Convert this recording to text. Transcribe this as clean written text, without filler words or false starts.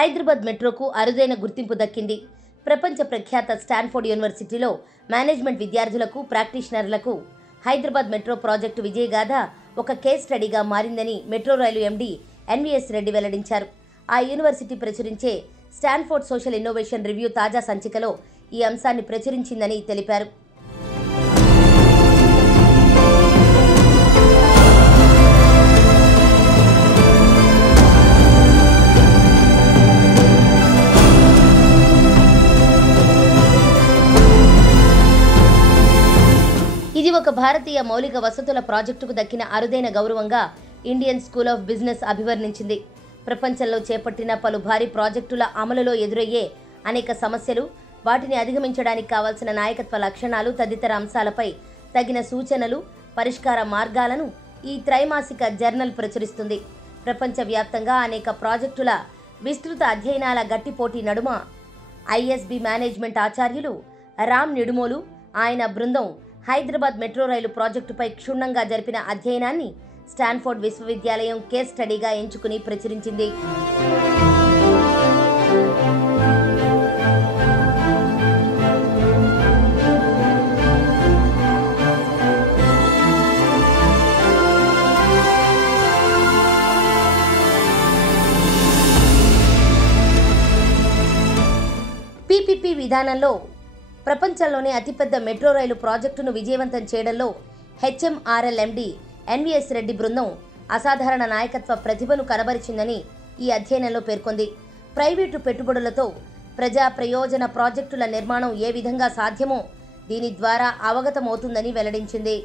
హైదరాబాద్ మెట్రోకు అరుదైన గుర్తింపు దక్కింది. ప్రపంచ ప్రఖ్యాత స్టాన్ఫోర్డ్ యూనివర్సిటీలో మేనేజ్మెంట్ విద్యార్థులకు, ప్రాక్టీషనర్లకు హైదరాబాద్ మెట్రో ప్రాజెక్టు విజయగాథ ఒక కేస్ స్టడీగా మారిందని metro rail MD NVS Reddy వెల్లడించారు. ఆ యూనివర్సిటీ ప్రచురించే స్టాన్ఫోర్డ్ సోషల్ ఇన్నోవేషన్ రివ్యూ తాజా సంచికలో ఈ అంశాన్ని ప్రచురించిందని తెలిపారు. ఇది ఒక భారతీయ మౌలిక వసతుల ప్రాజెక్టుకు దక్కిన అరుదైన గౌరవంగా ఇండియన్ స్కూల్ ఆఫ్ బిజినెస్ అభివర్ణించింది. ప్రపంచంలో చేపట్టిన పలు భారీ ప్రాజెక్టుల అమలులో ఎదురయ్యే అనేక సమస్యలు, వాటిని అధిగమించడానికి కావాల్సిన నాయకత్వ లక్షణాలు తదితర అంశాలపై తగిన సూచనలు, పరిష్కార మార్గాలను ఈ త్రైమాసిక జర్నల్ ప్రచురిస్తుంది. ప్రపంచవ్యాప్తంగా అనేక ప్రాజెక్టుల విస్తృత అధ్యయనాల గట్టి పోటీ నడుమ ఐఎస్బి మేనేజ్మెంట్ ఆచార్యులు రామ్ నిడుమోలు, ఆయన బృందం హైదరాబాద్ మెట్రో రైలు ప్రాజెక్టుపై క్షుణ్ణంగా జరిపిన అధ్యయనాన్ని స్టాన్ఫోర్డ్ విశ్వవిద్యాలయం కేస్ స్టడీగా ఎంచుకుని ప్రచురించింది. పీపీపీ విధానంలో ప్రపంచంలోనే అతిపెద్ద మెట్రో రైలు ప్రాజెక్టును విజయవంతం చేయడంలో హెచ్ఎంఆర్ఎల్ ఎండీ ఎన్వీఎస్ రెడ్డి బృందం అసాధారణ నాయకత్వ ప్రతిభను కనబరిచిందని ఈ అధ్యయనంలో పేర్కొంది. ప్రైవేటు పెట్టుబడులతో ప్రజా ప్రయోజన ప్రాజెక్టుల నిర్మాణం ఏ విధంగా సాధ్యమో దీని ద్వారా అవగతమవుతుందని వెల్లడించింది.